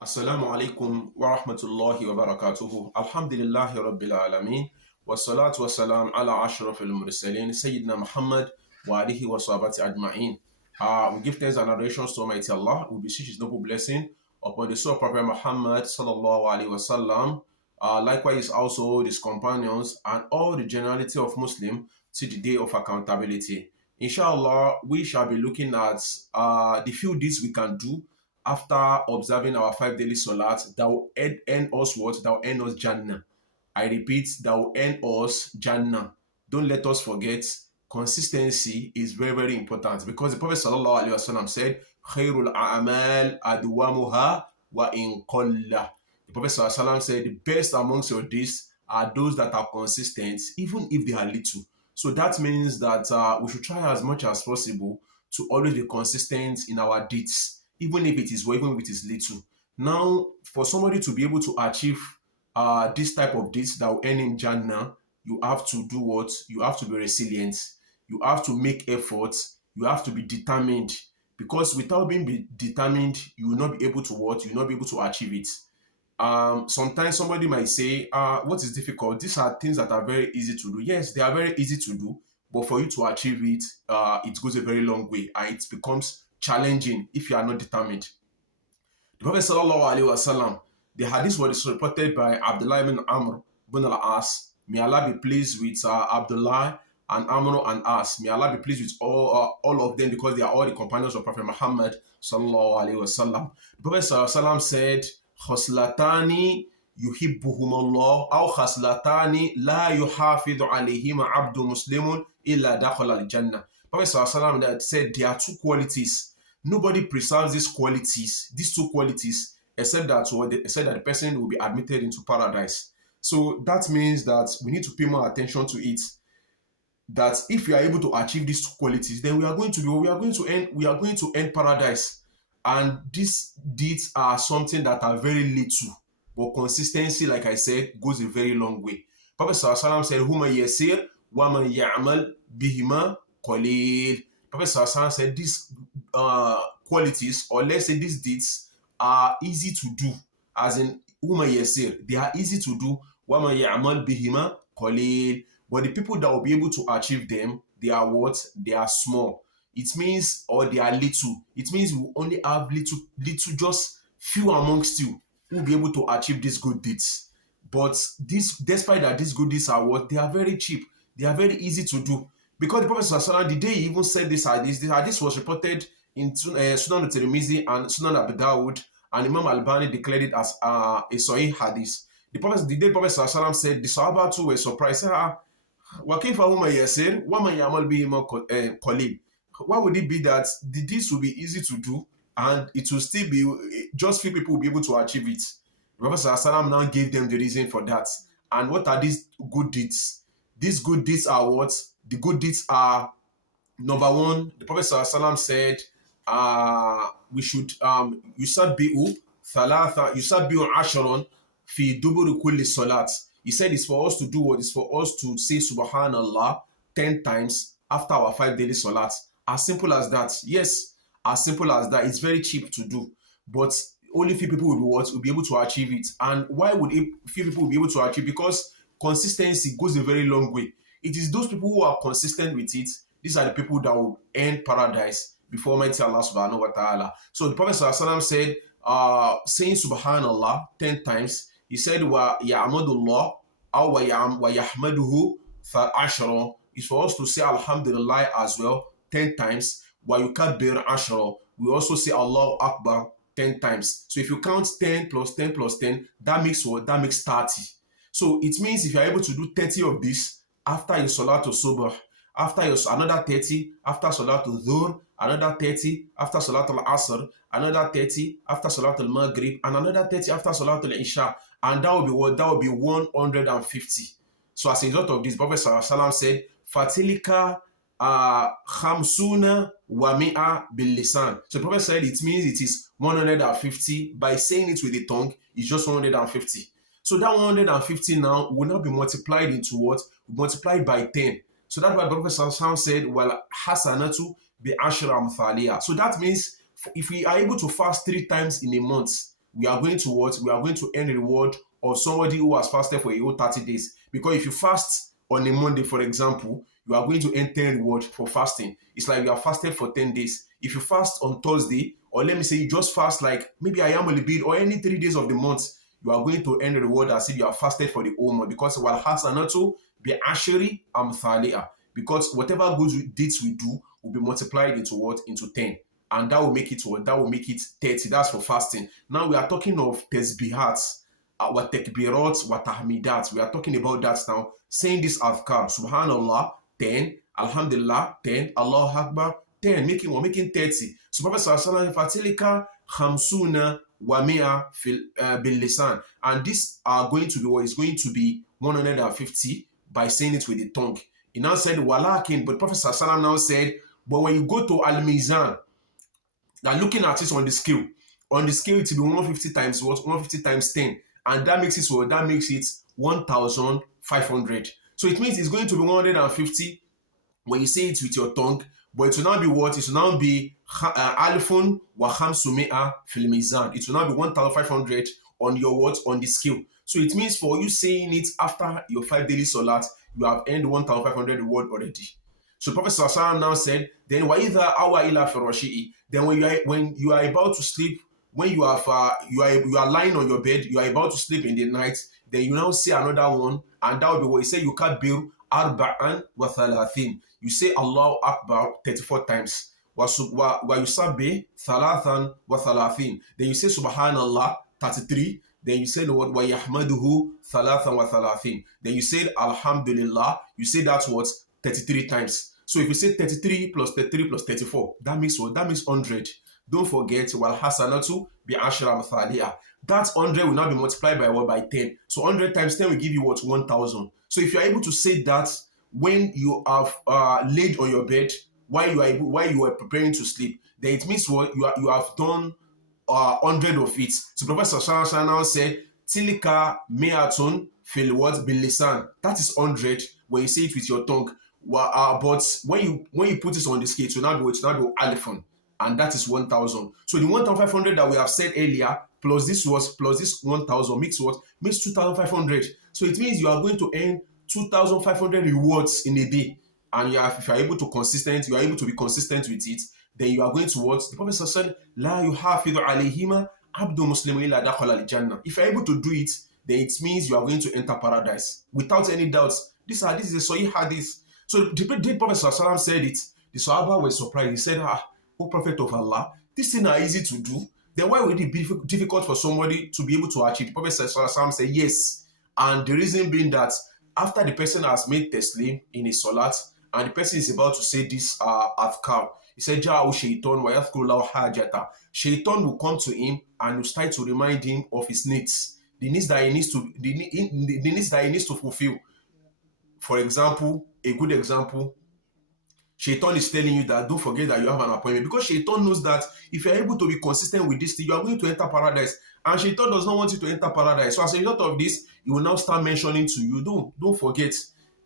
Assalamu alaikum wa rahmatullahi wa barakatuhu. Alhamdulillahi rabbil alameen. Wa salatu wa salam ala ashraf al-mursalin. Sayyidina Muhammad wa alihi wa sahabati ajma'in. We give thanks and adorations to Almighty Allah. We beseech His noble blessing upon the soul of Prophet Muhammad sallallahu alaihi wasallam. Likewise also his companions and all the generality of Muslim to the day of accountability. Inshallah, we shall be looking at the few deeds we can do after observing our 5 daily salats that will earn us what? That will earn us Jannah. I repeat, that will earn us Jannah. Don't let us forget, consistency is very, very important because the Prophet Sallallahu Alaihi Wasallam said, Khairul a'amal adwamuha wa in qalla. The Prophet Sallallahu Alaihi Wasallam said, the best amongst your deeds are those that are consistent, even if they are little. So that means that we should try as much as possible to always be consistent in our deeds, even if it is or even if it is little. Now, for somebody to be able to achieve this type of deeds that will earn him Jannah, you have to do what? You have to be resilient. You have to make efforts. You have to be determined. Because without being determined, you will not be able to what? You will not be able to achieve it. Sometimes somebody might say, what is difficult? These are things that are very easy to do. Yes, they are very easy to do, but for you to achieve it, it goes a very long way and it becomes challenging if you are not determined. The Prophet sallallahu alaihi wasallam, the hadith was reported by Abdullah ibn Amr ibn al-As. May Allah be pleased with Abdullah and Amr and As. May Allah be pleased with all of them because they are all the companions of Prophet Muhammad sallallahu alaihi wasallam. The Prophet sallallahu alaihi wasallam said, "Khoslatani yuhibbuhum Allah, aw khoslatani la yuhafidhu alayhima abdu muslimun illa dakhala al-jannah." Prophet sallallahu alaihi wasallam said there are two qualities. Nobody preserves these two qualities, except that the person will be admitted into paradise. So that means that we need to pay more attention to it. That if we are able to achieve these two qualities, then we are going to earn paradise. And these deeds are something that are very little, but consistency, like I said, goes a very long way. Prophet sallallahu alaihi wasallam said, "Huma yasir wa man ya'mal bihima qalil." Prophet sallallahu alaihi wasallam said these qualities, or let's say these deeds, are easy to do, as in huma yasir, they are easy to do. Wa man ya'mal bihima qalil. But the people that will be able to achieve them, they are what? They are small. It means, or they are little. It means we only have little, just few amongst you who will be able to achieve these good deeds. But despite that, these good deeds are what? They are very cheap. They are very easy to do. Because the Prophet Sallallahu, the day he even said this hadith was reported in Sunan al-Tirmidhi and Sunan Abu Dawud, and Imam Al-Albani declared it as a Sahih hadith. The day Prophet Sallallahu said, the Sahaba too were surprised. وَكَيْفَ هُمَ يَسِرْ وَمَنْ يَعْمَلْ بِهِمَا قَلِيلٌ. Why would it be that the deeds will be easy to do and it will still be just few people will be able to achieve it? The Prophet Sallallahu now gave them the reason for that. And what are these good deeds? These good deeds are what? The good deeds are, number one, the Prophet Sallallahu said, we should yusabbi'u thalatha yusabbi'u asharon fi duburi kulli salat. He said it's for us to do what? It's for us to say Subhanallah 10 times after our 5 daily salat. As simple as that. Yes, as simple as that. It's very cheap to do. But only few people will be able to achieve it. And why would few people be able to achieve? Because consistency goes a very long way. It is those people who are consistent with it. These are the people that will earn paradise before Almighty Allah subhanahu wa ta'ala. So the Prophet sallallahu said, saying Subhanallah 10 times, he said, "Wa ya'madullah aw wa yahmaduhu fa ashra." It's for us to say Alhamdulillah as well 10 times. Wa yukabbir ashra. We also say Allahu Akbar 10 times. So if you count 10 plus 10 plus 10, that makes what? That makes 30. So it means if you are able to do 30 of this after your Salatul Subh, after your another 30 after Salatul Dhuhr, another 30 after Salatul Asr, another 30 after Salatul Maghrib, and another 30 after Salatul Isha, and that will be what? That will be 150. So as a result of this, Prophet Sallallahu said, "Fatilika khamsuna wa mi'a bil lisan." So the Prophet said it means it is 150 by saying it with the tongue. It's just 150. So that 150 now will now be multiplied into what? Multiplied by 10. So that's why the Prophet Sallallahu said, "Well, hasanatu bi ashra amthaliha." So that means if we are able to fast 3 times in a month, we are going to what? We are going to earn a reward of somebody who has fasted for a whole 30 days. Because if you fast on a Monday, for example, you are going to earn 10 reward for fasting. It's like you have fasted for 10 days. If you fast on Thursday, or let me say you just fast like maybe I am a bit or any 3 days of the month, you are going to earn a reward as if you have fasted for the whole month. Because wal hasanatu bi ashri amthaliha. Because whatever good deeds we do will be multiplied into what? Into 10. And that will make it what? That will make it 30. That's for fasting. Now we are talking of tasbihat, wa takbirat, wa tahmidat. We are talking about that now. Saying this adhkar, subhanallah, 10, alhamdulillah, 10, Allah Akbar, 10, making 30. So Prophet sallallahu alaihi wasallam, fatilika khamsuna wa mi'a bil lisan. And these are going to be what is going to be 150 by saying it with the tongue. He now said, walakin, but Prophet sallallahu alaihi wasallam now said, but when you go to al-mizan, now looking at it on the scale it will be 150 times what? 150 times 10. And that makes it what? That makes it 1,500. So it means it's going to be 150 when you say it with your tongue, but it will now be what? It will now be alfun wa khamsumi'a fil mizan. It will now be 1,500 on your what? On the scale. So it means for you saying it after your 5 daily salat, you have earned 1,500 reward already. So Prophet Sallallahu now said, then وَإِذَا أَوَى إِلَى فِرَاشِهِ. Then when you are about to sleep, when you are lying on your bed, you are about to sleep in the night, then you now say another one, and that will be what he said, you can't build arba'an wa thalathin. You say Allahu Akbar 34 times. Wa yusabbih thalathan wa thalathin. Then you say Subhanallah 33. Then you say the word wa yahmaduhu thalathan wa thalathin. Then you say Alhamdulillah. You say that word 33 times. So if you say 33 plus 33 plus 34, that makes what? That makes 100. Don't forget, wal hasanatu bi ashra amthaliha. That 100 will now be multiplied by what? By 10. So 100 times 10 will give you what? 1,000. So if you are able to say that when you have laid on your bed, while you are preparing to sleep, then it means what? You have done 100 of it. So Prophet Sallallahu now said, tilika mi'atun fil what? Bil lisan. That is 100 when you say it with your tongue. But when you put it on the scale, it will now be alifun, and that is 1,000. So the 1,500 that we have said earlier plus this 1,000 makes what? Makes 2,500. So it means you are going to earn 2,500 rewards in a day. And if you are able to be consistent with it, then you are going to what? The Prophet said, La yuhafidhu alayhima abdu muslimu illa dakhala al-jannah. If you are able to do it, then it means you are going to enter paradise without any doubts. This is a Sahih hadith. So the Prophet Sallallahu said it. The Sahaba were surprised. He said, O Prophet of Allah, this thing are easy to do. Then why would it be difficult for somebody to be able to achieve? The Prophet Sallallahu said, yes. And the reason being that after the person has made taslim in his salat, and the person is about to say this adhkar, he said, Ja'u shaitan wa yadhkuru hajata. Shaitan will come to him and will start to remind him of his needs, the needs that he needs to fulfill. For example, a good example, Shaitan is telling you that don't forget that you have an appointment, because Shaitan knows that if you're able to be consistent with this thing, you are going to enter paradise. And Shaitan does not want you to enter paradise. So as a result of this, he will now start mentioning to you, don't forget,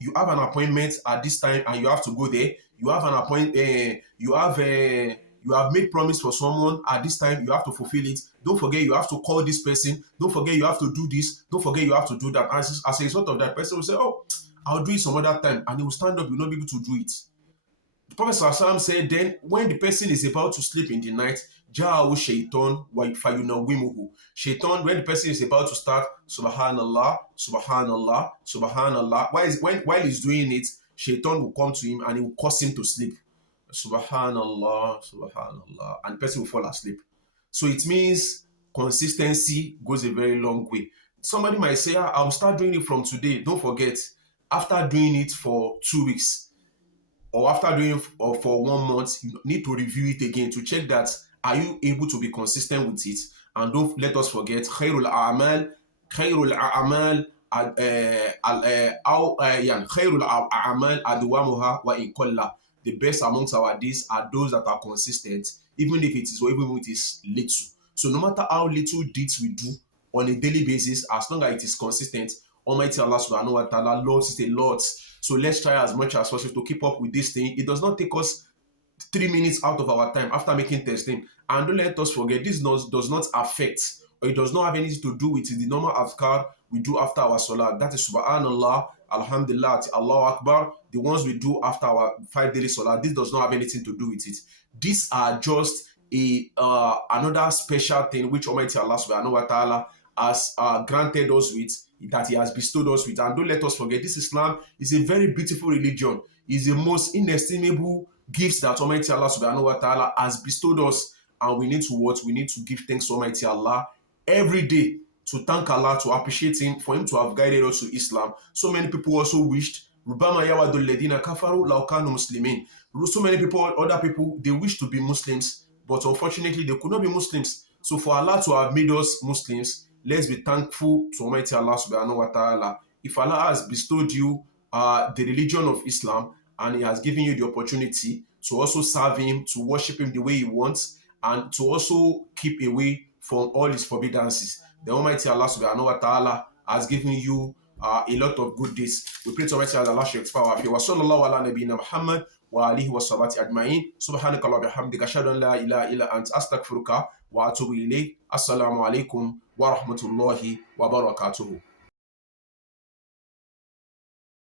you have an appointment at this time and you have to go there. You have an appointment, you have made promise for someone at this time, you have to fulfill it. Don't forget you have to call this person. Don't forget you have to do this. Don't forget you have to do that. As a result of that, person will say, oh, I'll do it some other time. And he will stand up, he will not be able to do it. The Prophet ﷺ said, then when the person is about to sleep in the night, Ja'u shaitan wa fayunawimuhu. Shaitan, when the person is about to start, Subhanallah, Subhanallah, Subhanallah, while he's doing it, Shaitan will come to him and he will cause him to sleep. Subhanallah, Subhanallah, and the person will fall asleep. So it means consistency goes a very long way. Somebody might say, I'll start doing it from today. Don't forget, after doing it for 2 weeks, or after doing it for 1 month, you need to review it again to check that are you able to be consistent with it. And don't let us forget, khairul a'mal adwamuha wa in qalla. The best amongst our deeds are those that are consistent, even if it is little. So no matter how little deeds we do on a daily basis, as long as it is consistent, Almighty Allah subhanahu wa ta'ala loves it a lot. So let's try as much as possible to keep up with this thing. It does not take us 3 minutes out of our time after making testing. And don't let us forget, this does not affect or it does not have anything to do with the normal adhkar we do after our salah. That is Subhanallah, Alhamdulillah, Allahu Akbar, the ones we do after our 5 daily salah. This does not have anything to do with it. These are just another special thing which Almighty Allah Subhanahu wa Taala has granted us with, that He has bestowed us with. And don't let us forget, this Islam is a very beautiful religion. It's the most inestimable gifts that Almighty Allah Subhanahu wa Taala has bestowed us, and we need to what? We need to give thanks to Almighty Allah every day, to thank Allah, to appreciate Him for Him to have guided us to Islam. So many people also wished, Rubama yawadul ladina kafaru law kanu muslimin. So many people, other people, they wish to be Muslims, but unfortunately they could not be Muslims. So for Allah to have made us Muslims, let's be thankful to Almighty Allah Subhanahu wa Taala. If Allah has bestowed you the religion of Islam, and He has given you the opportunity to also serve Him, to worship Him the way He wants, and to also keep away from all His forbiddances, the Almighty Allah Subhanahu wa Taala has given you a lot of good deeds. We pray to Almighty Allah to expand our faith. Wa sallallahu ala nabiyyina Muhammad wa alihi wa sahbihi ajma'in. Subhanaka wa bihamdika ashhadu an la ilaha illa anta astaghfiruka wa atubu ilayk. Assalamu alaikum wa rahmatullahi wa barakatuhu.